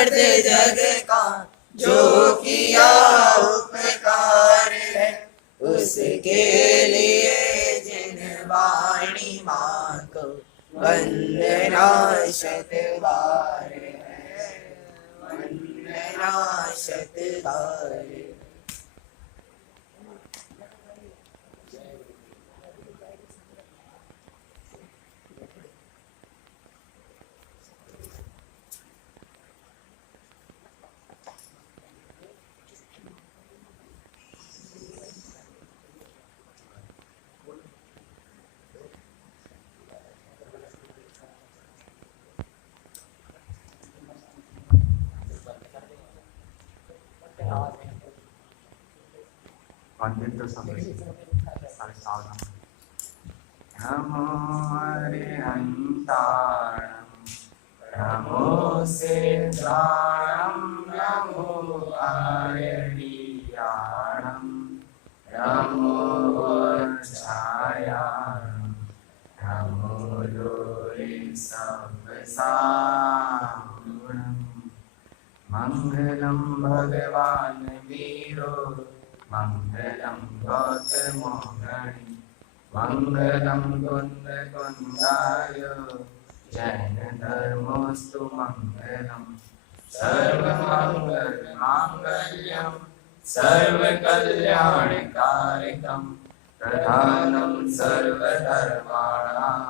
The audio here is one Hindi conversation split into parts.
अर्थ जग का जो किया उपकार है, उसके लिए जिन वाणी माँ को वंदना शत बार है, वंदना शत बार। पंडित सारे सावधान। नमो अरिहंताणं नमो सिद्धाणं नमो आयर्याणं नमो छायाणं नमो लोरे सब्बसागुणं। मंगलम भगवान वीरो मंगलम गौतमो गणि मंगलम कुंद कुंदाय जैन धर्मोस्तु मंगलम सर्वमंगल मांगल्यम सर्वकल्याणकारिकम प्रधानम सर्वधर्माणां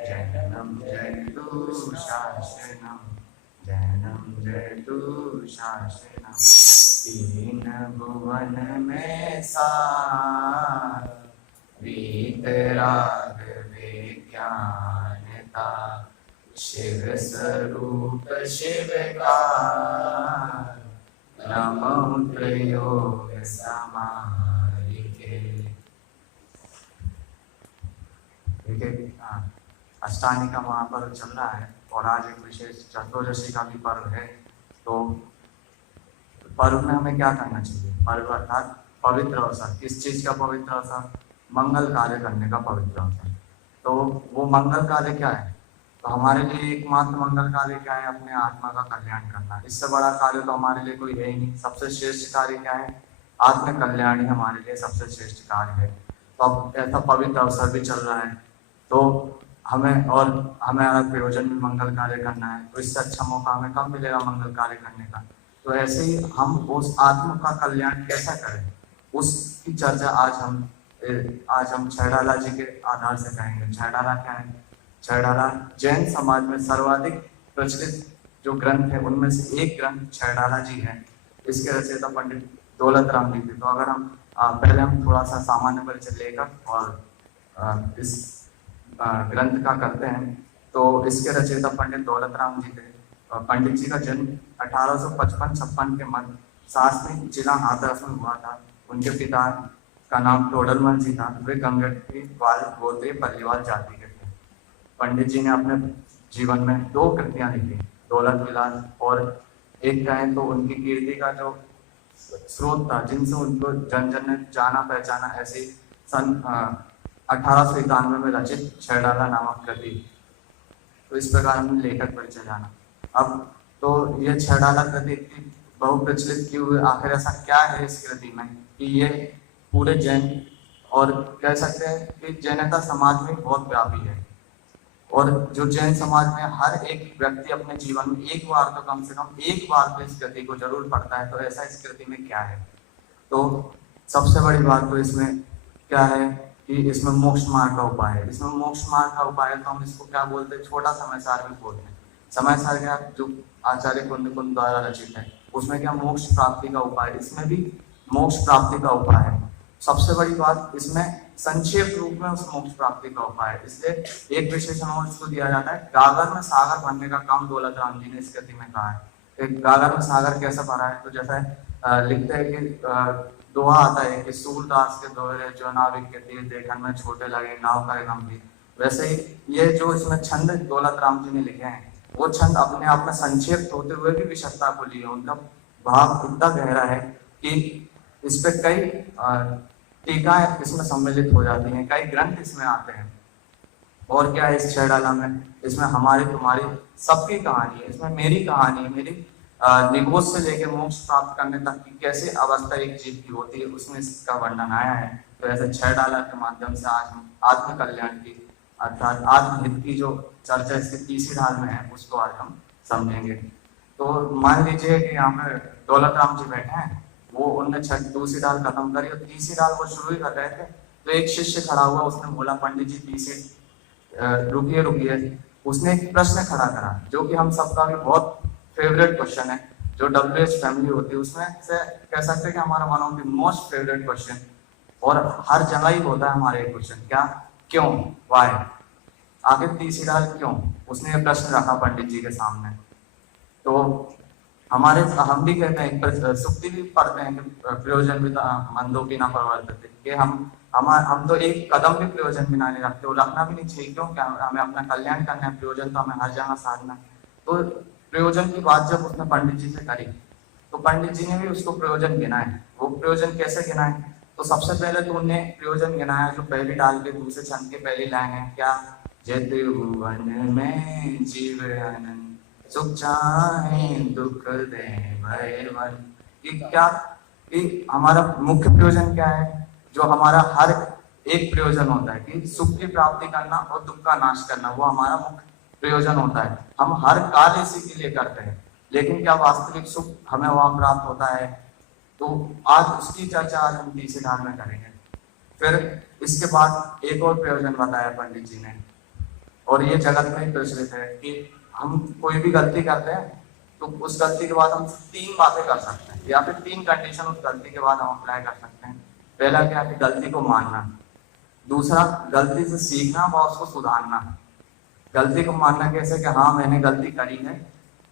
जैनम जयतु शासनम जैनम जयतु शासनम। तीन भुवन में सार वीतराग विज्ञानता शिव स्वरूप शिवकार नमो प्रयोग समारिके। ठीक है, अष्टांगी का महापर्व चल रहा है और आज एक विशेष चतुर्दशी का भी पर्व है। तो पर्व में हमें क्या करना चाहिए? पर्व अर्थात पवित्र अवसर। किस चीज का पवित्र अवसर? मंगल कार्य करने का पवित्र अवसर। तो वो मंगल कार्य क्या है? तो हमारे लिए एकमात्र मंगल कार्य क्या है? अपने आत्मा का कल्याण करना। इससे बड़ा कार्य तो हमारे लिए कोई है ही नहीं। सबसे श्रेष्ठ कार्य क्या है? आत्म कल्याण ही हमारे लिए सबसे श्रेष्ठ कार्य है। तो अब ऐसा पवित्र अवसर भी चल रहा है, तो हमें हमारा प्रयोजन भी मंगल कार्य करना है। तो इससे अच्छा मौका हमें कब मिलेगा मंगल कार्य करने का? तो ऐसे ही हम उस आत्मा का कल्याण कैसा करें, उसकी चर्चा आज हम छैडाला जी के आधार से करेंगे। छैडाला क्या है? छैडाला जैन समाज में सर्वाधिक प्रचलित जो ग्रंथ है उनमें से एक ग्रंथ छैडाला जी है। इसके रचयिता पंडित दौलत राम जी थे। तो अगर हम पहले हम थोड़ा सा सामान्य परिचय लेकर और इस ग्रंथ का करते हैं। तो इसके रचयिता पंडित दौलत राम जी थे। पंडित जी का जन्म 1855-56 के मध्य शासनी जिला हाथरस में हुआ था। उनके पिता का नाम टोडरमल जी था। वे गंगटवाल गोत्रीय पल्लीवाल जाति के थे। पंडित जी ने अपने जीवन में 2 कृतियां लिखी, दौलत विलास, और एक कहें तो उनकी कीर्ति का जो स्रोत था, जिनसे उनको जन जन ने जाना पहचाना, ऐसे सन 1891 में रचित छैडाला नामक कृति। तो इस प्रकार हमने लेखक परिचय जाना। अब तो ये छैडाला कृति इतनी बहुप्रचलित क्यों हुई? आखिर ऐसा क्या है इस कृति में कि ये पूरे जैन और कह सकते हैं कि जैनता समाज में बहुत व्यापी है। और जो जैन समाज में हर एक व्यक्ति अपने जीवन में एक बार तो कम से कम एक बार तो इस कृति को जरूर पढ़ता है। तो ऐसा इस कृति में क्या है? तो सबसे बड़ी बात तो इसमें क्या है कि इसमें मोक्ष मार्ग का उपाय है। इसमें मोक्ष मार्ग का उपाय तो हम इसको क्या बोलते हैं? छोटा समय सार भी बोलते हैं। समय सार क्या जो आचार्य कुंद द्वारा रचित है, उसमें क्या मोक्ष प्राप्ति का उपाय, इसमें भी मोक्ष प्राप्ति का उपाय है। सबसे बड़ी बात इसमें संक्षेप रूप में उस मोक्ष प्राप्ति का उपाय है। इसलिए एक विशेषण और इसको दिया जाता है, गागर में सागर भरने का काम दौलत राम जी ने इस कृति में कहा है। गागर में सागर कैसे भरा है? तो जैसे लिखते हैं कि दोहा आता है कि सूरदास के दोहरे जो नाविक के तीर देखन में छोटे लगे नाव का गंभीर। वैसे ही ये जो इसमें छंद दौलत राम जी ने लिखे हैं, वो छंद अपने आप में संक्षिप्त होते हुए भी विशेषता को लिए। उनका भाव इतना गहरा है कि इस पे कई टीकाएं इसमें सम्मिलित हो जाती हैं, कई ग्रंथ इसमें आते हैं। और क्या है इस छैडाला में? इसमें हमारी तुम्हारी सबकी कहानी है। इसमें मेरी कहानी है, मेरी निगोज से लेके मोक्ष प्राप्त करने तक की कैसे अवस्था एक जीव की होती है, उसमें इसका वर्णन आया है। तो ऐसे 6 डाला के माध्यम से आज हम आत्म कल्याण की अर्थात आत्महित की जो चर्चा इसके तीसरी ढाल में है उसको आज हम समझेंगे। तो मान लीजिए कि यहाँ पे दौलत राम जी बैठे हैं, वो उनने दूसरी ढाल खत्म करी और तीसरी ढाल वो शुरू ही कर रहे थे, तो एक शिष्य खड़ा हुआ, उसने बोला पंडित जी तीसरी रुकिए रुकिए। उसने एक प्रश्न खड़ा करा जो कि हम सबका भी बहुत फेवरेट क्वेश्चन है, जो WH फैमिली होती है उसमें से कह सकते हैं कि हमारा one of the most favourite question, और हर जगह ही होता है हमारे क्वेश्चन, क्या, क्यों, वाई, आखिर तीसरी ढाल क्यों। उसने ये प्रश्न रखा पंडित जी के सामने। तो हम भी कहते हैं, सुक्ति भी पढ़ते हैं कि प्रयोजन भी मंदो की ना प्रवर्तते, कि हम तो एक कदम भी प्रयोजन बिना नहीं रखते, और रखना भी नहीं चाहिए। क्यों, क्या हमें अपना कल्याण करना है, प्रयोजन तो हमें हर जगह साधना है। तो प्रयोजन की बात जब उसने पंडित जी से करी, तो पंडित जी ने भी उसको प्रयोजन गिनाए। वो प्रयोजन कैसे गिनाए, तो सबसे पहले तो उन्हें प्रयोजन गिनाया जो पहली डाल के दूसरे छंद के पहली लाइन है, क्या, जय भुवन में जीव आनंद सुख चाहे दुख दे भयवन। क्या, कि हमारा मुख्य प्रयोजन क्या है, जो हमारा हर एक प्रयोजन होता है कि सुख की प्राप्ति करना और दुख का नाश करना, वो हमारा मुख्य प्रयोजन होता है। हम हर कार्य इसी के लिए करते हैं, लेकिन क्या वास्तविक सुख हमें वहां प्राप्त होता है? तो आज उसकी चर्चा आज हम तीसरी ढाल में करेंगे। फिर इसके बाद एक और प्रयोजन बताया पंडित जी ने, और ये जगत में ही प्रचलित है कि हम कोई भी गलती करते हैं तो उस गलती के बाद हम 3 बातें कर सकते हैं, या फिर 3 कंडीशन उस गलती के बाद हम अप्लाई कर सकते हैं। पहला क्या है, गलती को मानना। दूसरा, गलती से सीखना व उसको सुधारना। गलती को मानना कैसे, कि हाँ मैंने गलती करी है,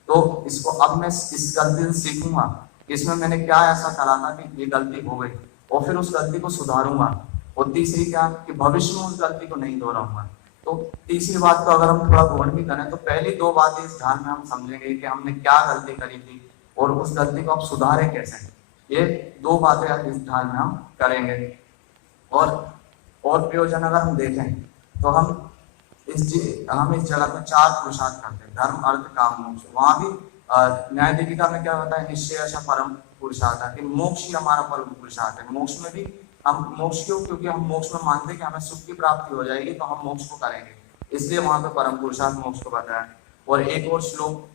तो इसको अब मैं इस गलती से सीखूंगा, इसमें मैंने क्या ऐसा करा था कि ये गलती हो गई, और फिर उस गलती को सुधारूंगा। और तीसरी क्या, कि भविष्य में उस गलती को नहीं दोहराऊंगा। तो तीसरी बात को अगर हम थोड़ा गौर भी करें, तो पहली 2 बातें इस ध्यान में हम समझेंगे कि हमने क्या गलती करी थी और उस गलती को आप सुधारे कैसे। ये 2 बातें इस ध्यान में हम करेंगे। और प्रयोजन अगर हम देखें तो हम इस जगत में 4 पुरुषार्थ करते हैं, धर्म अर्थ काम मोक्ष। वहां भी न्याय दीपिका में क्या होता है, निश्चय परम पुरुषार्थ है, कि मोक्ष ही हमारा परम पुरुषार्थ है। मोक्ष में भी हम मोक्ष क्यों, क्योंकि हम मोक्ष में मानते हैं कि हमें सुख की प्राप्ति हो जाएगी, तो हम मोक्ष को करेंगे, इसलिए वहां पे परम पुरुषार्थ मोक्ष को बताया। और एक और श्लोक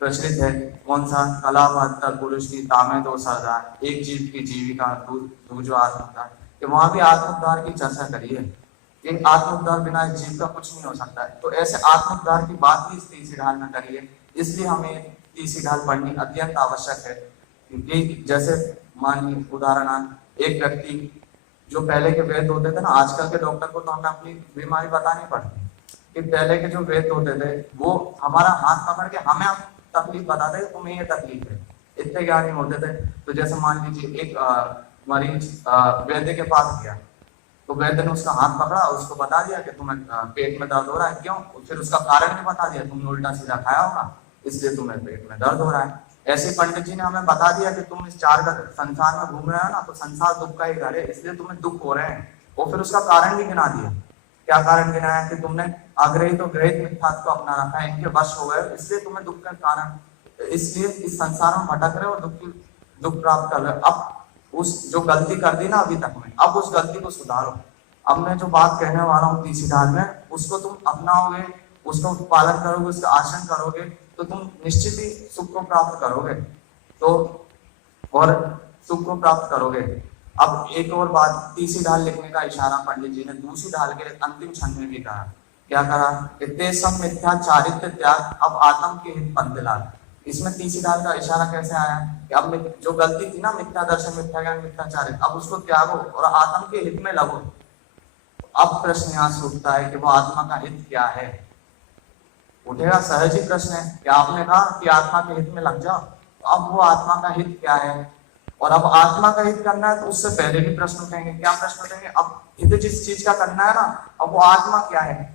प्रचलित है, कौन सा, कला बहत्तर पुरुष की तामे 2 सरदार, एक जीव की जीविका दूजो आत्मोद्धार। कि वहां भी आत्मोद्धार की चर्चा करी है कि आत्मोद्धार बिना इस जीव का कुछ नहीं हो सकता है। तो ऐसे आत्मोद्धार की बात भी इस तीसरी ढाल में करी है, इसलिए हमें तीसरी ढाल पढ़नी अत्यंत आवश्यक है। क्योंकि जैसे मानिए उदाहरणार्थ, एक व्यक्ति जो पहले के वैद्य होते थे ना, आजकल के डॉक्टर को तो हमें अपनी बीमारी बतानी पड़ती, कि पहले के जो वैद्य होते थे वो हमारा हाथ पकड़ के हमें तकलीफ बताते थे, तुम्हें ये तकलीफ है, इतने ज्ञानी होते थे। तो जैसे मान लीजिए एक मरीज वैद्य के पास गया, तो वैद्य ने उसका हाथ पकड़ा और उसको बता दिया कि तुम्हें पेट में दर्द हो रहा है, क्यों, फिर उसका कारण भी बता दिया, तुमने उल्टा सीधा खाया होगा इसलिए तुम्हें पेट में दर्द हो रहा है। ऐसे पंडित जी ने हमें बता दिया कि तुम इस 4 संसार में घूम रहे हो ना, तो संसार दुख का ही घर है, इसलिए तुम्हें दुख हो रहे हैं। और फिर उसका कारण भी गिना दिया। क्या कारण गिनाया, कि तुमने आग्रही तो ग्रहित मिथ्यात्व को अपना रखा है, इनके वश हो गए, इसलिए तुम्हें दुख का कारण, इसलिए इस संसार में भटक रहे हो और दुख प्राप्त कर रहे हो। अब उस जो गलती कर दी ना अभी तक में, अब उस गलती को सुधारो। अब मैं जो बात कहने वाला हूँ तीसरी ढाल में, उसको तुम अपनाओगे, उसको पालन करोगे, उसका आचरण करोगे, तो तुम निश्चित ही सुख को प्राप्त करोगे। तो और सुख को प्राप्त करोगे। अब एक और बात, तीसरी ढाल लिखने का इशारा पंडित जी ने दूसरी ढाल के अंतिम छंद में भी कहा। क्या कहा, इत्तेषम मिथ्या चारित्र त्याग अब आत्म के हित पंथ लाभ। इसमें तीसरी ढाल का इशारा कैसे आया कि अब जो गलती थी ना, मिथ्या दर्शन, मिथ्या ज्ञान, मिथ्या चारित्र, अब उसको त्यागो और आत्म के हित में लगो। अब प्रश्न यहाँ से उठता है कि वो आत्मा का हित क्या है। उठेगा, सहज ही प्रश्न है कि आपने कहा कि आत्मा के हित में लग जाओ, तो अब वो आत्मा का हित क्या है। और अब आत्मा का हित करना है तो उससे पहले भी प्रश्न उठेंगे। क्या प्रश्न उठेंगे, अब हित जिस चीज का करना है ना, अब वो आत्मा क्या है।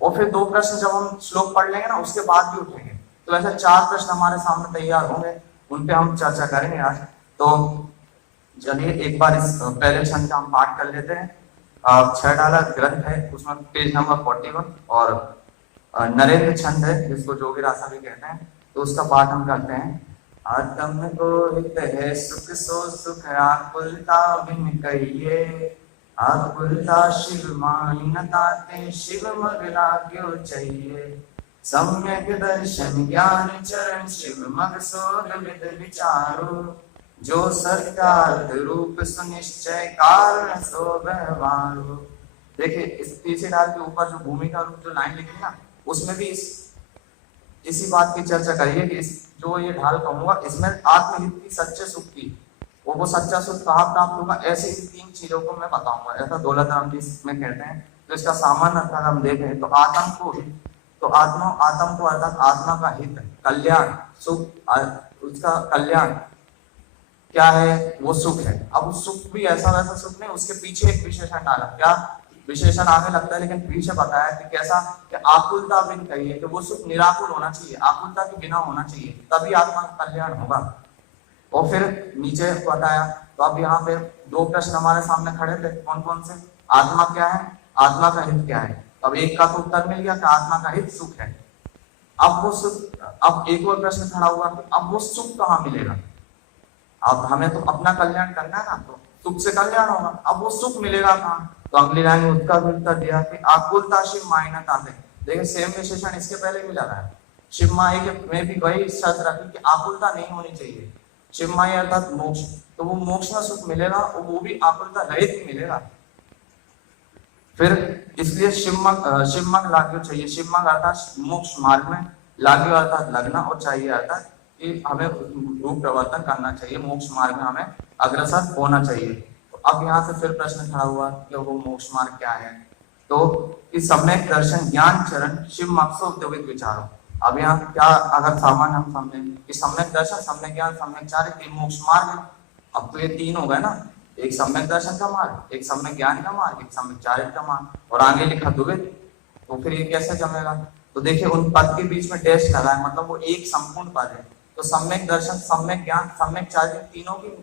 और फिर 2 प्रश्न जब हम श्लोक पढ़ लेंगे ना, उसके बाद भी उठेंगे। तो ऐसे 4 प्रश्न हमारे सामने तैयार होंगे, उन पे हम चर्चा करेंगे आज। तो चलिए एक बार इस पहले छंद का हम पाठ कर लेते हैं। 6 डाला ग्रंथ है, उसमें पेज नंबर 41 और नरेंद्र छंद है, जिसको जोगी रासा भी कहते हैं, तो उसका पाठ हम करते हैं। आत्म को हित है सुख सो सुख आकुलता बिन कहिए, आकुलता शिव मानी न ताते शिव मग लाग्यो चाहिए। सम्यक दर्शन ज्ञान चरण शिव मग सोध विद विचारो, जो सत्यार्थ रूप सुनिश्चय कारण सो व्यवहारो। देखिए इस तीसरे ढाल के ऊपर जो भूमिका रूप जो लाइन लिखी ना, उसमें भी इसी बात की चर्चा करिए कि इस जो ये ढाल कहूंगा इसमें आत्महित की सच्चे सुख की वो सच्चा सुख कहाँ प्राप्त होगा, ऐसे ही 3 चीजों को मैं बताऊंगा। ऐसा दौलत राम जी इसमें कहते हैं। तो इसका सामान्य अर्थ हम देखें तो आत्म को हित, तो आत्म को अर्थात आत्मा का हित, कल्याण, सुख, उसका कल्याण क्या है, वो सुख है। अब उस सुख भी ऐसा वैसा सुख नहीं, उसके पीछे एक विशेषण डाला। क्या विशेषण आगे लगता है, लेकिन पीछे बताया कि कैसा, कि आकुलता बिन कहिए, कि वो सुख निराकुल होना चाहिए, आकुलता के बिना होना चाहिए, तभी आत्मा का कल्याण होगा। और फिर नीचे बताया। तो अब यहाँ पे 2 प्रश्न हमारे सामने खड़े थे, कौन कौन से, आत्मा क्या है, आत्मा का हित क्या है। अब एक का तो उत्तर मिल गया कि आत्मा का हित सुख है। अब वो सुख, अब एक और प्रश्न खड़ा हुआ कि अब वो सुख कहाँ मिलेगा। अब हमें तो अपना कल्याण करना है ना, तो सुख से कल्याण होगा। अब वो सुख मिलेगा कहाँ, तो अगली लाइन में उसका भी उत्तर दिया कि आकुलता शिव मायना ताते। देखिए सेम विशेषण इसके पहले भी लगा है, शिव माई में भी वही शर्त रखी कि आकुलता नहीं होनी चाहिए। शिव माई अर्थात मोक्ष, तो वो मोक्ष में सुख मिलेगा और वो भी आकुलता रहित ही मिलेगा। फिर इसलिए शिवमग लाग्यो चाहिए। शिवमग अर्थात मोक्ष मार्ग में, लाग्यो अर्थात लगना, और चाहिए अर्थात कि हमें रूप प्रवर्तन करना चाहिए, मोक्ष मार्ग में हमें अग्रसर होना चाहिए। तो अब यहाँ से फिर प्रश्न खड़ा हुआ कि वो मोक्ष मार्ग क्या है। तो इस सम्यक दर्शन ज्ञान चरण शिव मक्सो उद्योगिक विचारो। अब यहाँ क्या अगर सामान्य हम समझे कि सम्यक दर्शन, सम्यक ज्ञान, सम्यक चार्य, 3 मोक्ष मार्ग है। अब तो ये 3 हो गए ना, एक सम्यक दर्शन का मार्ग, एक सम्यक ज्ञान का मार्ग, एक सम्यक चार्य का मार्ग, और आगे लिखा द्विविध। तो फिर ये कैसे जमेगा। तो देखिए उन पद के बीच में डैश लगा है, मतलब वो एक संपूर्ण पद है। तो सम्यक दर्शन, सम्यक ज्ञान, सम्यक चार्य, तीनों की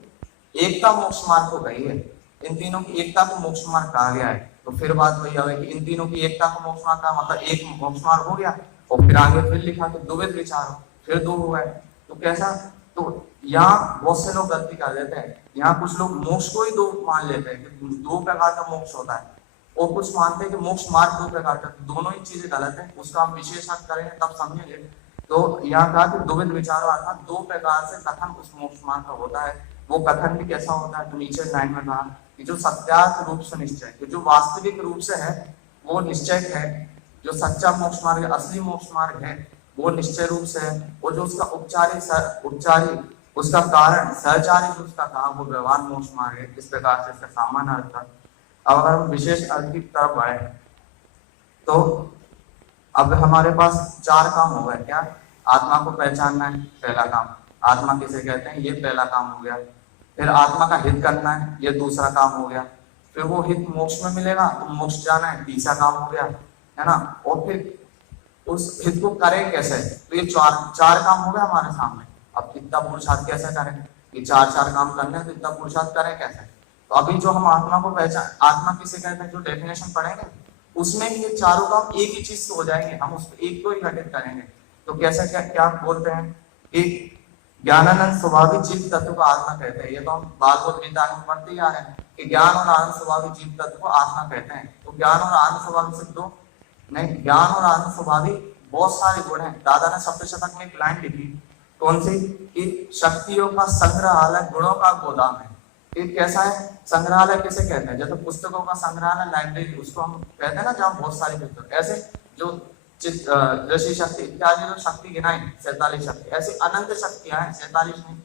एकता मोक्ष मार्ग को गई है। इन तीनों की एकता को मोक्ष मार्ग कहा गया है। तो फिर बात वही है कि इन तीनों की एकता को मोक्ष मार्ग का मतलब एक मोक्ष मार्ग हो गया। और फिर आगे फिर लिखा तो द्विविध विचारो, फिर 2 हो गए। तो कैसा, तो यहाँ बहुत से लोग गलती कर देते हैं, यहाँ कुछ लोग मोक्ष को ही 2 मान लेते हैं कि 2 प्रकार का मोक्ष होता है, और कुछ मानते हैं कि मोक्ष मार्ग 2 प्रकार का। दोनों ही चीजें गलत है, उसका हम विशेष अर्थ करेंगे तब समझेंगे। तो यहाँ कहा कि द्विविध विचारो अर्थात 2 प्रकार से कथन उस मोक्ष मार्ग का होता है। वो कथन भी कैसा होता है, तो नीचे लाइन में कहा कि जो सत्यार्थ रूप से निश्चय, जो वास्तविक रूप से है वो निश्चय है, जो सच्चा मोक्ष मार्ग है, असली मोक्ष मार्ग है, वो निश्चय रूप से है। और जो उसका उपचारी उसका कारण सहचारी जो उसका कहा, वो व्यवहार मोक्ष मार्ग है। इस प्रकार से इसका सामान्य अर्थ। अब अगर हम विशेष अर्थ की तरफ बढ़े तो अब हमारे पास 4 काम हो गए। क्या, आत्मा को पहचानना है, पहला काम, आत्मा किसे कहते हैं, ये पहला काम हो गया। फिर आत्मा का हित करना है, ये दूसरा काम हो गया। फिर वो हित मोक्ष में मिलेगा तो मोक्ष जाना है, तीसरा काम हो गया, है ना। और फिर उस हित को करें कैसे, तो ये 4 काम हो गए हमारे सामने। अब इतना पुरुषार्थ कैसे करें, ये 4 काम करने हैं, तो इतना पुरुषार्थ करें कैसे। तो अभी जो हम आत्मा को पहचान, आत्मा किसे कहते हैं, जो डेफिनेशन पढ़ेंगे उसमें ये 4 काम एक ही चीज से हो जाएंगे, हम उसको एक को ही घटित करेंगे। तो कैसे, क्या बोलते हैं कि ज्ञानानंद स्वभाविक जीव तत्व को आत्मा कहते हैं। ये तो हम भागवत गीता में पढ़ते ही आ रहे हैं कि ज्ञान और आनंद स्वभाविक जीव तत्व को आत्मा कहते हैं। तो ज्ञान और आनंद स्वभाविक से 2 नहीं, ज्ञान और आनंद स्वभाविक बहुत सारे गुण हैं। दादा ने सप्तशतक में एक लाइन लिखी, कौन सी, कि शक्तियों का संग्रहालय गुणों का गोदाम है। ये कैसा है, संग्रहालय किसे कहते हैं, जैसे पुस्तकों का संग्रहालय, लाइब्रेरी, उसको हम कहते हैं ना, जहाँ बहुत सारी पुस्तक, ऐसे जो ऋषि शक्ति इत्यादि जो शक्ति गिनाई 47 शक्ति, ऐसी अनंत शक्तियां हैं, 47 नहीं,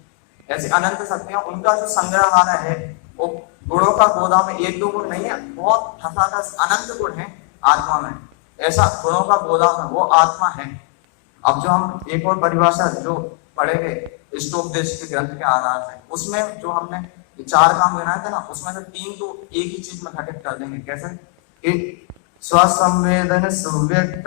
ऐसी अनंत शक्तियां, उनका जो संग्रहालय है वो गुणों का गोदाम है। 1-2 गुण नहीं है, बहुत ठसाठस अनंत गुण है आत्मा में। ऐसा गुणों का गोदाम है, वो आत्मा है। अब जो हम एक और परिभाषा जो पढ़ेंगे इष्टोपदेश के ग्रंथ के आधार से, उसमें जो हमने 4 काम गिनाए थे ना, उसमें से 3 तो एक ही चीज में घटित कर देंगे। कैसे, कि स्वसंवेदन सुव्यक्त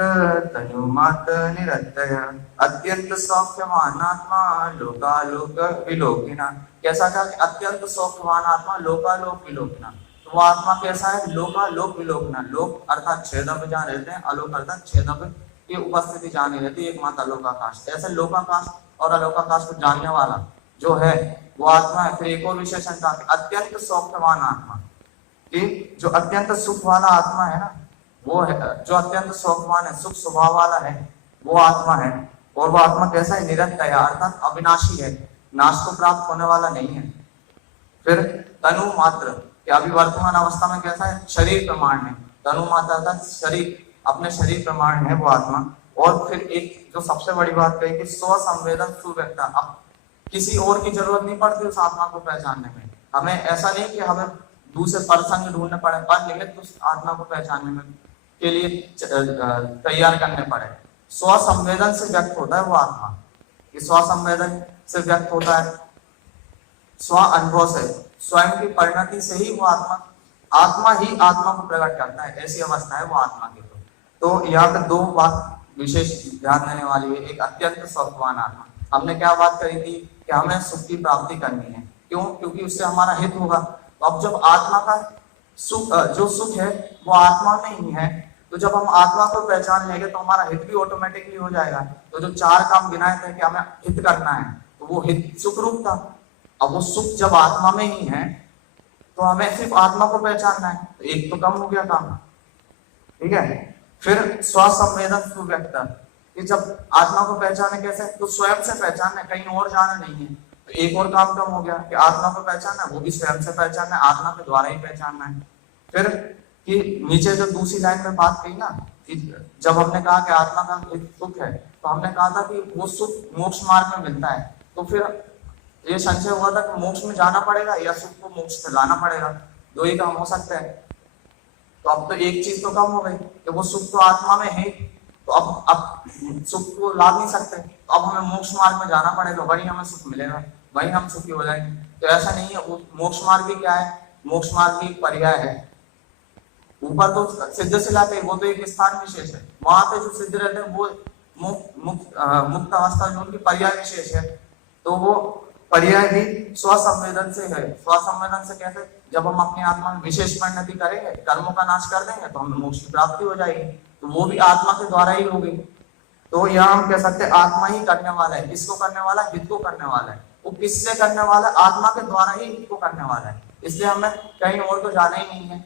तनुमात निरत्यय अत्यंत सौख्यवान आत्मा लोकालोक विलोकिना। कैसा था कि अत्यंत सौख्यवान आत्मा लोकालोक विलोकिना। तो वो आत्मा कैसा है, लोकालोक विलोकिना। लोक अर्थात 6 द्रव्य जहाँ रहते हैं, आलोक अर्थात 6 द्रव्य की उपस्थिति जहाँ नहीं रहती, एकमात्र लोकाकाश। ऐसे लोकाकाश और अलौकिकाश को जानने वाला जो है वो आत्मा है। फिर एक और विशेषण था अत्यंत सौख्यवान आत्मा, कि जो अत्यंत सुख वाला आत्मा है ना, वो है जो अत्यंत सौख्यवान है, सुख स्वभाव वाला है, वो आत्मा है। और वो आत्मा कैसा है? निरंतर अर्थात अविनाशी है, नाश को प्राप्त होने वाला नहीं है। फिर तनु मात्र, कि अभी वर्तमान अवस्था में कैसा है? शरीर प्रमाण है। तनु मात्र अर्थात शरीर, अपने शरीर प्रमाण है वो आत्मा। और फिर एक जो सबसे बड़ी बात कही कि स्व संवेदन सुव्यक्ता, अब किसी और की जरूरत नहीं पड़ती उस आत्मा को पहचानने में। हमें ऐसा नहीं कि हमें दूसरे प्रसंग ढूंढने पड़े, पर निमित्त उस आत्मा को पहचानने में के लिए तैयार करने पड़े। स्व संवेदन से व्यक्त होता है वो आत्मा, कि स्व संवेदन से व्यक्त होता है, स्व अनुभव से, स्वयं की परिणति से ही वो आत्मा ही आत्मा को प्रकट करता है। ऐसी अवस्था है वो आत्मा की। तो यहाँ पे दो बात विशेष ध्यान देने वाली है। एक अत्यंत सौख्यवान आत्मा, हमने क्या बात करी थी कि हमें सुख की प्राप्ति करनी है। क्यों? क्योंकि उससे हमारा हित होगा। तो अब जब आत्मा का सुख, जो सुख है वो आत्मा में ही है, तो जब हम आत्मा को पहचान लेंगे तो हमारा हित भी ऑटोमेटिकली हो जाएगा। तो जो चार काम गिनाए थे कि हमें हित करना है, तो वो हित सुख रूप था। अब वो सुख जब आत्मा में ही है तो हमें सिर्फ आत्मा को पहचानना है, तो एक तो कम हो गया काम। ठीक है। फिर स्व संवेदन सुव्यक्ता, कि जब आत्मा को पहचाने कैसे? तो स्वयं से पहचानना है, कहीं और जाना नहीं है। तो एक और काम कम हो गया कि आत्मा को पहचानना है, वो भी स्वयं से पहचानना है, आत्मा के द्वारा ही पहचानना है। फिर कि नीचे जो दूसरी लाइन में बात कही ना, कि जब हमने कहा कि आत्मा का सुख है, तो हमने कहा था कि वो सुख मोक्ष मार्ग में मिलता है। तो फिर ये संशय हुआ था कि मोक्ष में जाना पड़ेगा या सुख को मोक्ष से लाना पड़ेगा, दो ही काम हो सकते हैं। तो अब तो एक चीज तो कम हो गई कि वो सुख तो आत्मा में है, तो अब सुख को ला नहीं सकते, तो अब हमें मोक्ष मार्ग में जाना पड़ेगा, वहीं हमें सुख मिलेगा, वहीं हम सुखी हो जाएंगे। तो ऐसा नहीं है। वो मोक्ष मार्ग भी क्या है? मोक्ष मार्ग भी पर्याय है। ऊपर तो सिद्ध से लाते, वो तो एक स्थान विशेष है, वहां पे जो सिद्ध रहते हैं वो मुक्त अवस्था जो उनकी पर्याय विशेष है। तो वो पर्याय भी स्व संवेदन से है। स्व संवेदन से कैसे? जब हम अपनी आत्मा में विशेष परिणति करेंगे, कर्मों का नाश कर देंगे, तो हमें मोक्ष की प्राप्ति हो जाएगी। तो वो भी आत्मा के द्वारा ही होगी। तो यहाँ हम कह सकते हैं आत्मा ही करने वाला है। किसको करने वाला है? हित को करने वाला है। वो किससे करने वाला है? आत्मा के द्वारा ही हित को करने वाला है। इसलिए हमें कहीं और तो जाना ही नहीं है,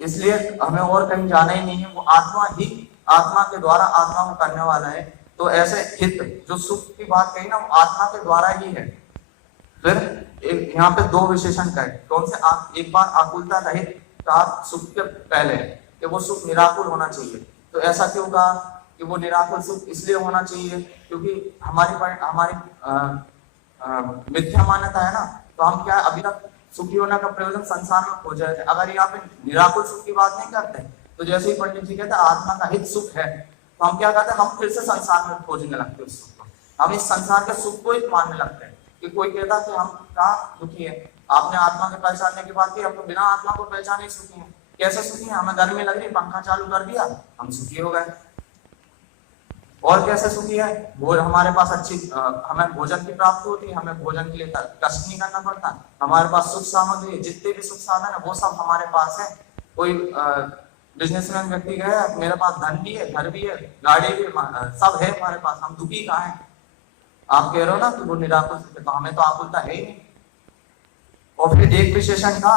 इसलिए हमें और कहीं जाना ही नहीं है। वो आत्मा ही आत्मा के द्वारा आत्मा को करने वाला है। तो ऐसे हित, जो सुख की बात कही ना, वो आत्मा के द्वारा ही है। फिर यहाँ पे दो विशेषण कहे, कौन से? एक बार आकुलता रहित का सुख के पहले कि वो सुख निराकुल होना चाहिए। तो ऐसा क्यों कहा कि वो निराकुल सुख इसलिए होना चाहिए? क्योंकि हमारी मिथ्या मान्यता है ना, तो हम क्या अभी तक सुखी होने का प्रयोजन संसार में खोज रहे थे। अगर यहाँ पे निराकुल सुख की बात नहीं करते, तो जैसे ही पंडित जी कहते आत्मा का हित सुख है, तो हम क्या कहते हैं? हम फिर से संसार में खोजने लगते हैं उस सुख को। हम इस संसार के सुख को ही मानने लगते हैं। कि कोई कहता कि हम कहाँ दुखी है, आपने आत्मा के पहचानने की बात की, हम तो बिना आत्मा को पहचाने सुखी हैं। कैसे सुखी हैं? हमें गर्मी लग रही, पंखा चालू कर दिया, हम सुखी हो गए। और कैसे सुखी है? हमारे पास हमें भोजन की प्राप्ति होती है, हमें भोजन के लिए कष्ट नहीं करना पड़ता, हमारे पास सुख सामग्री, जितने भी सुख साधन है वो सब हमारे पास है। कोई बिजनेसमैन व्यक्ति गया, मेरे पास धन भी है, घर भी है, गाड़ी भी, सब है हमारे पास, हम दुखी कहाँ हैं? आप कह रहे हो ना कि वो निराकुल सुख है, तो हमें तो आकुलता है ही नहीं। और फिर एक विशेषण था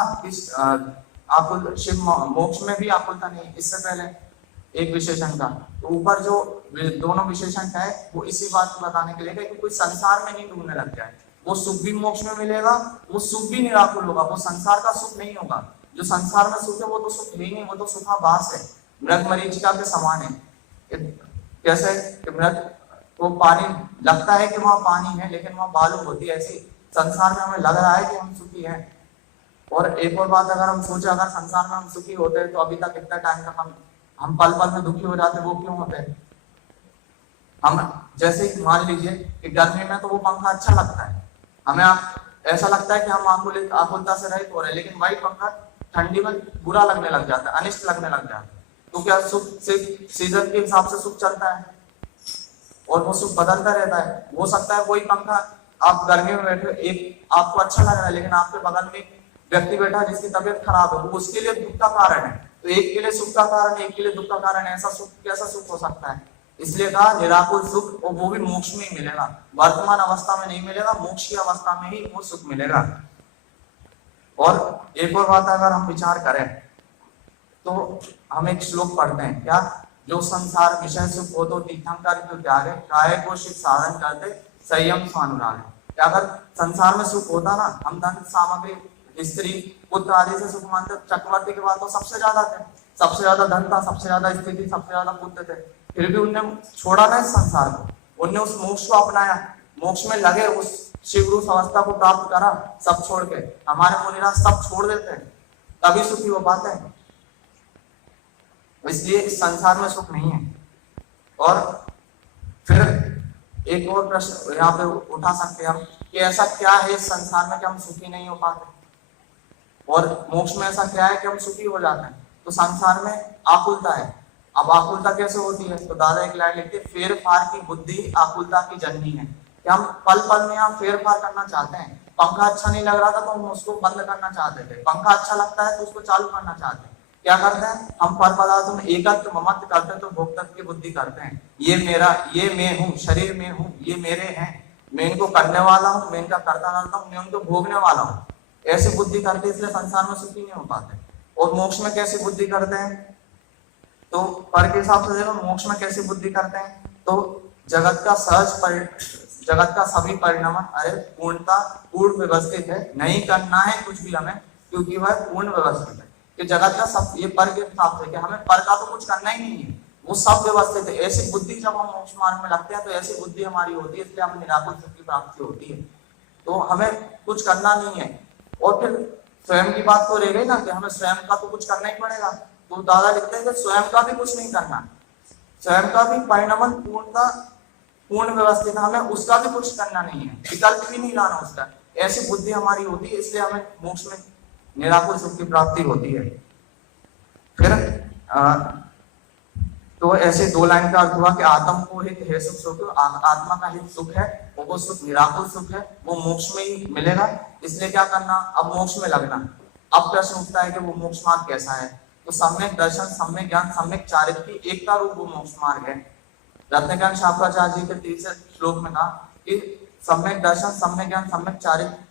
आकुल शिव मोक्ष में भी आकुलता नहीं, इससे पहले एक विशेषण था। तो ऊपर जो दोनों विशेषण है वो इसी बात को बताने के लिए कि कोई संसार में नहीं ढूंढने लग जाए, वो सुख भी मोक्ष में मिलेगा, वो सुख भी निराकुल होगा, वो संसार का सुख नहीं होगा। जो संसार में सुख है वो तो सुख है ही नहीं, वो तो सुखाभास है, मृग मरीचिका के समान है। कैसे कि मृग को पानी लगता है कि वहां पानी है, लेकिन वहां बालू होती है। ऐसी संसार में हमें लग रहा है कि हम सुखी हैं। और एक और बात, अगर हम सोचे अगर संसार में हम सुखी होते हैं तो अभी तक इतना टाइम तक हम पल पल में दुखी हो जाते, वो क्यों होते हैं? हम जैसे मान लीजिए कि गर्मी में तो वो पंखा अच्छा लगता है, हमें ऐसा लगता है कि हम आकुलता से रहित हो रहे हैं, लेकिन वही पंखा ठंडी में बुरा लगने लग जाता है, अनिष्ट लगने लग जाता है। तो क्या सुख सिर्फ सीजन के हिसाब से सुख चलता है और वो सुख बदलता रहता है? हो सकता है वही पंखा आप गर्मी में बैठे, एक आपको अच्छा लग रहा है, लेकिन आपके बगल में व्यक्ति बैठा जिसकी तबीयत खराब है, वो उसके लिए दुख का कारण है। तो एक के लिए सुख का कारण है, एक के लिए दुख का कारण है, ऐसा सुख कैसा सुख हो सकता है? इसलिए कहा निराकुल सुख, और वो भी मोक्ष में ही मिलेगा, वर्तमान अवस्था में नहीं मिलेगा, मोक्ष की अवस्था में ही वो सुख मिलेगा। और एक और बात अगर हम विचार करें तो हम एक श्लोक पढ़ते हैं, क्या, जो संसार विषय सुख हो तो तीर्थंकर क्यों त्यागे, काय को शिव साधन करते संयम स्वानुराग। क्या अगर संसार में सुख होता ना, हम धन सामग्री स्त्री पुत्र आदि से सुख मानते, चक्रवर्ती के बाद तो सबसे ज्यादा थे, सबसे ज्यादा धन था, सबसे ज्यादा स्थिति, सबसे ज्यादा पुत्र थे, फिर भी उनने छोड़ा ना इस संसार को, उनने उस मोक्ष को अपनाया, मोक्ष में लगे, उस शिवरूप अवस्था को प्राप्त करा सब छोड़ के। हमारे मुनिराज सब छोड़ देते हैं तभी सुखी हो पाते हैं, इसलिए इस संसार में सुख नहीं है। और फिर एक और प्रश्न यहाँ पे उठा सकते हैं हम कि ऐसा क्या है इस संसार में कि हम सुखी नहीं हो पाते, और मोक्ष में ऐसा क्या है कि हम सुखी हो जाते हैं। तो संसार में आकुलता है। अब आकुलता कैसे होती है, तो दादा एक लाइन लिखते, फेर फार की बुद्धि आकुलता की जननी है, कि हम पल पल में यहाँ फेर फार करना चाहते हैं। पंखा अच्छा नहीं लग रहा था तो हम उसको बंद करना चाहते थे, पंखा अच्छा लगता है तो उसको चालू करना चाहते हैं। क्या करते हैं हम, पर पदार्थों में एकत्व ममत्व करते हैं तो भोक्तत्व की बुद्धि करते हैं, ये मेरा, ये मैं हूँ, शरीर में हूँ, ये मेरे हैं, मैं इनको करने वाला हूँ, मैं इनका करता रहता हूँ, मैं उनको भोगने वाला हूँ, ऐसी बुद्धि करते, इसलिए संसार में सुखी नहीं हो पाते। और मोक्ष में कैसी बुद्धि करते हैं, तो पर के हिसाब से देखो मोक्ष में कैसी बुद्धि करते हैं, तो जगत का जगत का सभी परिणाम अरे पूर्णता पूर्ण व्यवस्थित है, नहीं करना है कुछ भी हमें, क्योंकि वह पूर्ण व्यवस्थित है। कि जगत का सब, ये पर के हिसाब से कि हमें पर का तो कुछ करना ही नहीं है, वो सब व्यवस्थित है। ऐसी बुद्धि जब हम मोक्ष मार्ग में लगते हैं तो ऐसी बुद्धि हमारी होती है, इसलिए हमें निराकुल सुख की प्राप्ति होती है। तो हमें कुछ करना नहीं है। और फिर स्वयं की बात तो रह गई ना कि हमें स्वयं का तो कुछ करना ही पड़ेगा, तो दादा लिखते हैं कि स्वयं का भी कुछ नहीं करना, स्वयं का भी परिणामन पूर्णता पूर्ण व्यवस्थित, हमें उसका भी कुछ करना नहीं है, विकल्प भी नहीं लाना उसका, ऐसी बुद्धि हमारी होती है, इसलिए हमें मोक्ष में निराकुल सुख की प्राप्ति होती है। फिर तो ऐसे दो लाइन का अर्थ हुआ कि आत्म को हित है सुख, आत्मा का हित सुख है, वो सुख निराकुल सुख है, वो मोक्ष में ही मिलेगा। इसलिए क्या करना, अब मोक्ष में लगना। अब प्रश्न उठता है कि वो मोक्ष मार्ग कैसा है, तो सम्यक दर्शन, सम्यक ज्ञान, सम्यक चारित्र की एकता रूप वो मोक्ष मार्ग है। रत्नज्ञान शास्त्राचार्य जी के तीसरे श्लोक में कहा कि सम्यक दर्शन, सम्यक ज्ञान, सम्यक चारित्र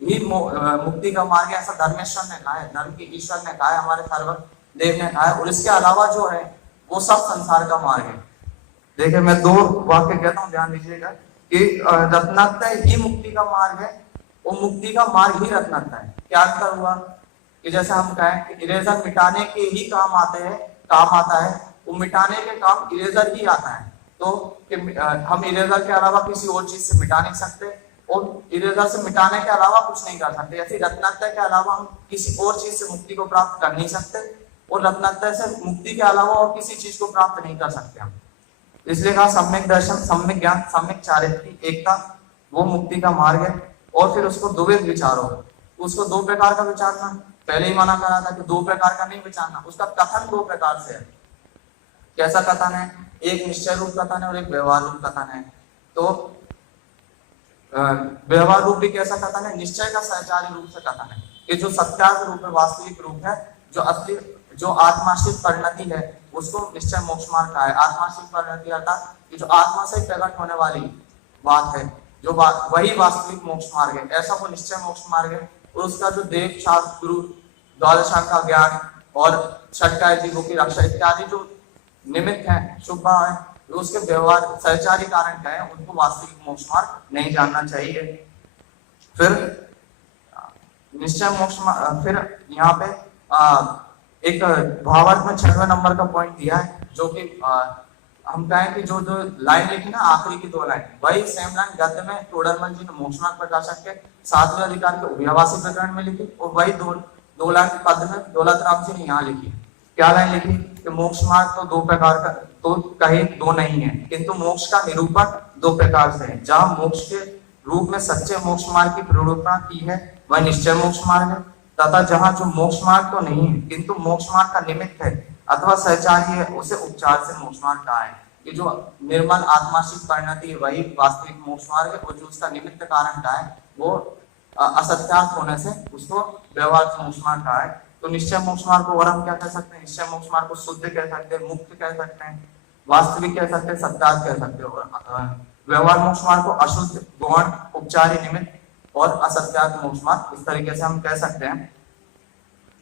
ही मुक्ति का मार्ग है, ऐसा धर्मेश्वर ने कहा है, धर्म के ईश्वर ने कहा है, हमारे सर्वदेव ने कहा है। और इसके अलावा जो है वो सब संसार का मार्ग है। देखिए मैं दो वाक्य कहता हूँ, ध्यान दीजिएगा कि रत्नत्रय ही मुक्ति का मार्ग है, वो मुक्ति का मार्ग ही रत्नत्रय है। क्या अंतर हुआ कि जैसे हम कहें कि इरेजर मिटाने के ही काम आते हैं, काम आता है, वो मिटाने के काम इरेजर ही आता है। तो हम इरेजर के अलावा किसी और चीज से मिटा नहीं सकते, और इरेजर से मिटाने के अलावा कुछ नहीं कर सकते। ऐसे रत्नत्रय के अलावा हम किसी और चीज से मुक्ति को प्राप्त कर नहीं सकते, और रत्नत्रय से मुक्ति के अलावा और किसी चीज को प्राप्त नहीं कर सकते हम। इसलिए कहा सम्यक दर्शन, सम्यक ज्ञान, सम्यक चारित्र की एकता वो मुक्ति का मार्ग है। और फिर उसको द्विविध विचारो, उसको दो प्रकार का विचारना, पहले ही मना करा था कि दो प्रकार का नहीं विचारना, उसका कथन दो प्रकार से है। कैसा कथन है, एक निश्चय रूप कथन है और एक व्यवहार रूप कथन है। तो व्यवहार रूप भी कैसा कथन है, निश्चय का सहचारी रूप से कथन है कि जो सत्यार्थ रूप है, वास्तविक रूप है, जो असली, जो आत्माश्रित परिणति है, उसको निश्चय मोक्ष मार्ग का है। आत्माश्रित परिणति अर्थात जो आत्मा से प्रकट होने वाली बात है, जो वही वास्तविक मोक्ष मार्ग है, ऐसा वो निश्चय मोक्ष मार्ग है। और उसका जो देव शास्त्र गुरु द्वादशांग का ज्ञान और छठकाय जीवों की रक्षा इत्यादि जो निमित्त है, शुभ है, उसके व्यवहार सहचारी कारण क्या है, उनको वास्तविक मोक्ष मार्ग नहीं जानना चाहिए। फिर निश्चय मोक्ष, फिर यहाँ पे एक भावार्थ में 6वें नंबर का पॉइंट दिया है, जो कि हम कहें कि जो लाइन लिखी ना आखिरी की दो लाइन, वही सेम लाइन गद्य में तोडरमल जी ने मोक्ष मार्ग प्रकाशक के 7वें अधिकार के उभयावासी प्रकरण में लिखी, और वही दो लाइन के पद में दौलत राम जी ने यहाँ लिखी। क्या लाइन लिखी कि मोक्ष मार्ग तो दो प्रकार का, तो कहीं दो नहीं है, किंतु मोक्ष का निरूपण दो प्रकार से है। जहाँ मोक्ष के रूप में सच्चे मोक्ष मार्ग की प्ररूपणा की है वह निश्चय मोक्ष मार्ग है, तथा जहाँ जो मोक्ष मार्ग तो नहीं है किंतु मोक्ष मार्ग का निमित्त है अथवा सहचारी है, उसे उपचार से मोक्ष मार्ग कहा है। कि जो निर्मल आत्माश्रित परिणति है वही वास्तविक मोक्ष मार्ग है, और जो उसका निमित्त कारण का है वो असत्यार्थ होने से उसको व्यवहार से मोक्ष मार्ग कहा है। तो निश्चय मोक्ष मार्ग को और हम क्या कह सकते हैं, निश्चय मोक्ष मार्ग को शुद्ध कह सकते हैं, मुक्त कह सकते हैं, वास्तविक कह सकते हैं, सत्यार्थ कह सकते हो। व्यवहार मोक्ष मार्ग को अशुद्ध, गौण, उपचारी, निमित्त और असत्यार्थ मोक्ष मार्ग, इस तरीके से हम कह सकते हैं।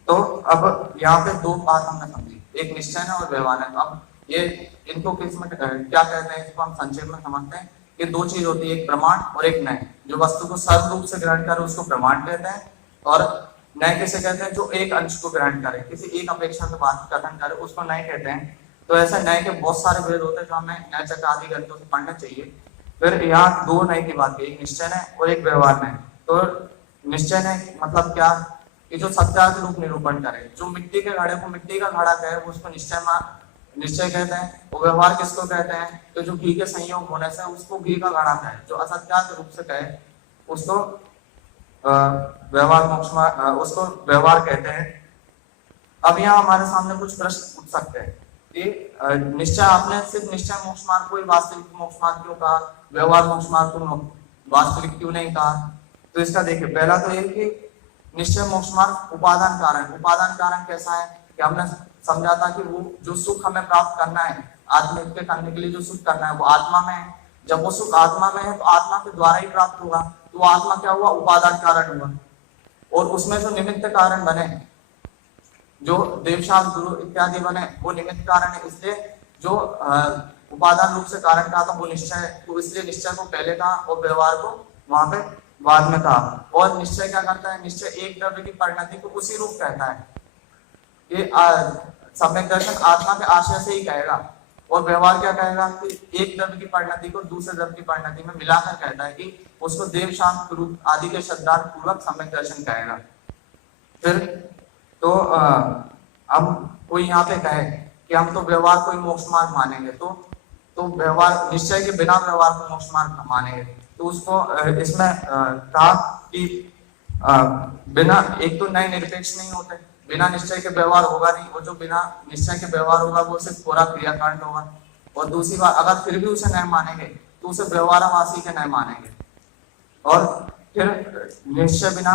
तो अब यहाँ पे दो बात हमने समझी, एक निश्चय और व्यवहार है। तो अब ये इनको किसमें क्या कहते हैं, इसको हम संक्षेप में समझते हैं कि दो चीज होती है, एक प्रमाण और एक नय। जो वस्तु को सर्व रूप से ग्रहण करे उसको प्रमाण कहते हैं, और नय किसे कहते हैं, जो एक अंश को ग्रहण करे, किसी एक अपेक्षा से बात कथन करे, उसको नय कहते हैं। तो ऐसे नय के बहुत सारे भेद होते हैं जो हमें नय चक्र आदि ग्रंथों से पढ़ने चाहिए। फिर यहाँ दो नय की बात की, एक निश्चय नय और एक व्यवहार नय। तो निश्चय नय मतलब क्या कि जो सत्यार्थ रूप निरूपण करे, जो मिट्टी के घड़े को मिट्टी का घड़ा कहे वो उसको निश्चय कहते हैं। और व्यवहार किसको कहते हैं, तो जो घी के संयोग होने से उसको घी का घड़ा कहे, जो असत्यार्थ रूप से कहे उसको व्यवहार मोक्ष उसको व्यवहार कहते हैं। अब यहाँ हमारे सामने कुछ प्रश्न उठ सकते हैं कि निश्चय, आपने सिर्फ निश्चय मोक्ष मार्ग को ही वास्तविक मोक्ष मार्ग क्यों कहा, व्यवहार मोक्ष मार्ग को वास्तविक क्यों नहीं कहा। तो इसका देखिए, पहला तो ये कि निश्चय मोक्ष मार्ग उपादान कारण। उपादान कारण कैसा है कि हमने समझा था कि वो जो सुख हमें प्राप्त करना है, आत्मनित्य करने के लिए जो सुख करना है वो आत्मा में है। जब वो सुख आत्मा में है तो आत्मा के द्वारा ही प्राप्त होगा, तो वो आत्मा क्या हुआ, उपादान कारण हुआ। और उसमें जो निमित्त कारण बने, जो देवशास्त्र गुरु इत्यादि बने, वो निमित्त कारण है। इसलिए जो उपादान रूप से कारण कहा था वो निश्चय, तो इसलिए निश्चय को पहले कहा और व्यवहार को वहां पे बाद में कहा। और निश्चय क्या करता है, निश्चय एक द्रव्य की परिणति को उसी रूप कहता है, ये सम्यक दर्शन आत्मा के आशय से ही कहेगा। और व्यवहार क्या कहेगा कि एक द्रव्य की परिणति को दूसरे द्रव्य की परिणति में मिलाकर कहता है, कि उसको देव शांत रूप आदि के शब्दार्थ पूर्वक सम्यक दर्शन कहेगा। फिर तो हम कोई यहाँ पे कहे कि हम तो व्यवहार को ही मोक्ष मार्ग मानेंगे, तो व्यवहार निश्चय के बिना व्यवहार को मोक्ष मार्ग मानेंगे, तो उसको इसमें कहा कि बिना, एक तो नए निरपेक्ष नहीं होते, बिना निश्चय के व्यवहार होगा नहीं, और जो बिना निश्चय के व्यवहार होगा वो सिर्फ पूरा क्रियाकांड होगा। और दूसरी बात, अगर फिर भी उसे नए मानेंगे तो उसे व्यवहारवासी के नए मानेंगे। और फिर निश्चय बिना,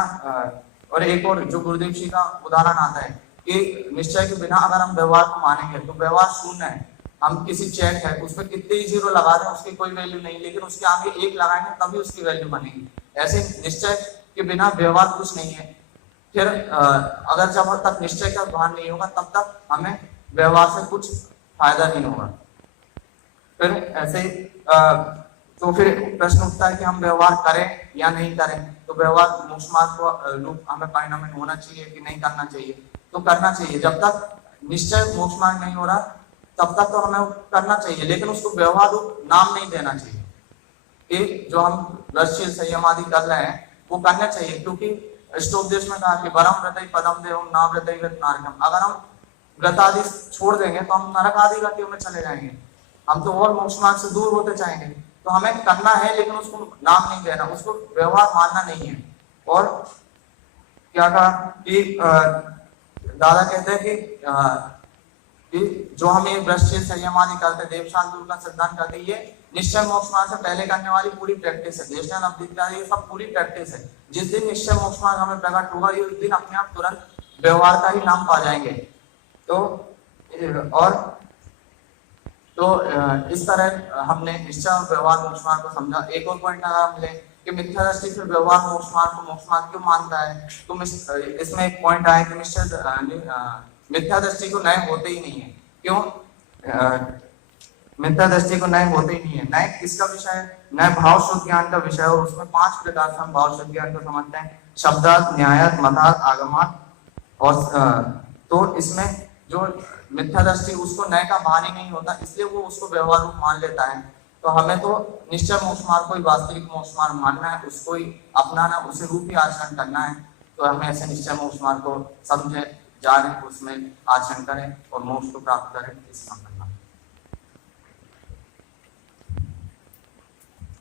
और एक और जो गुरुदेव जी का उदाहरण आता है कि निश्चय के बिना अगर हम व्यवहार को मानेंगे तो व्यवहार शून्य है। हम किसी चेक है उसमें कितने ही जीरो लगा दें उसकी कोई वैल्यू नहीं, लेकिन उसके आगे एक लगाएंगे तभी उसकी वैल्यू बनेगी। ऐसे निश्चय के बिना व्यवहार कुछ नहीं है। फिर अगर जब तक निश्चय का भान नहीं होगा तब तक हमें व्यवहार से कुछ फायदा नहीं होगा। फिर ऐसे तो फिर प्रश्न उठता है कि हम व्यवहार करें या नहीं करें। तो व्यवहार मोक्ष मार्ग को रूप हमें परिणाम में होना चाहिए कि नहीं करना चाहिए, तो करना चाहिए। जब तक निश्चय मोक्ष मार्ग नहीं हो रहा तब तक तो हमें करना चाहिए, लेकिन उसको व्यवहार रूप नाम नहीं देना चाहिए। कि जो हम व्रतशील संयम आदि कर रहे हैं वो करना चाहिए, क्योंकि इष्टोपदेश में कहा कि वरम व्रतई पदम देवम ना व्रतई व्रत नारकम। अगर हम व्रत आदि छोड़ देंगे तो हम नरक आदि गतियों में चले जाएंगे, हम तो और मोक्ष मार्ग से दूर होते जाएंगे। तो हमें करना है लेकिन उसको नाम नहीं देना, उसको व्यवहार मानना नहीं है। और क्या कहा कि दादा कहते हैं कि जो हम ये व्रतशील संयम आदि करते, देवशांत का सिद्धांत करते, ये निश्चय मोक्ष मार्ग से पहले करने वाली पूरी प्रैक्टिस है। देशनान अवधिकता ये सब पूरी प्रैक्टिस है। जिस दिन निश्चय मोक्ष मार्ग हमें प्रकट होगा ये उस दिन अपने आप तुरंत व्यवहार का ही नाम पा जाएंगे। तो और तो इस तरह हमने निश्चय और व्यवहार मोक्ष मार्ग को समझा। एक और पॉइंट अगर हम लें कि मिथ्या दृष्टि से व्यवहार मोक्ष मार्ग को मोक्ष मार्ग क्यों मानता है, तो इसमें एक पॉइंट आया कि निश्चय मिथ्या दृष्टि को नए होते ही नहीं है। क्यों मिथ्या दृष्टि को नए होते ही नहीं है? नए किसका विषय है? नए भाव शुद्ध ज्ञान का विषय है। और उसमें 5 प्रकार से हम भाव शुद्ध ज्ञान को समझते हैं, शब्दार्थ, न्यायार्थ, मतार्थ, आगमार्थ। और तो इसमें जो मिथ्या दृष्टि उसको नए का भान ही नहीं होता, इसलिए वो उसको व्यवहार रूप मान लेता है। तो हमें तो निश्चय मोक्ष मार्ग को ही वास्तविक मोक्ष मार्ग मानना है, उसको ही अपनाना, उसे रूप ही आचरण करना है। तो हमें ऐसे निश्चय मोक्ष मार्ग को समझे, जाने, उसमें आचरण करें और मोक्ष को प्राप्त करें। इस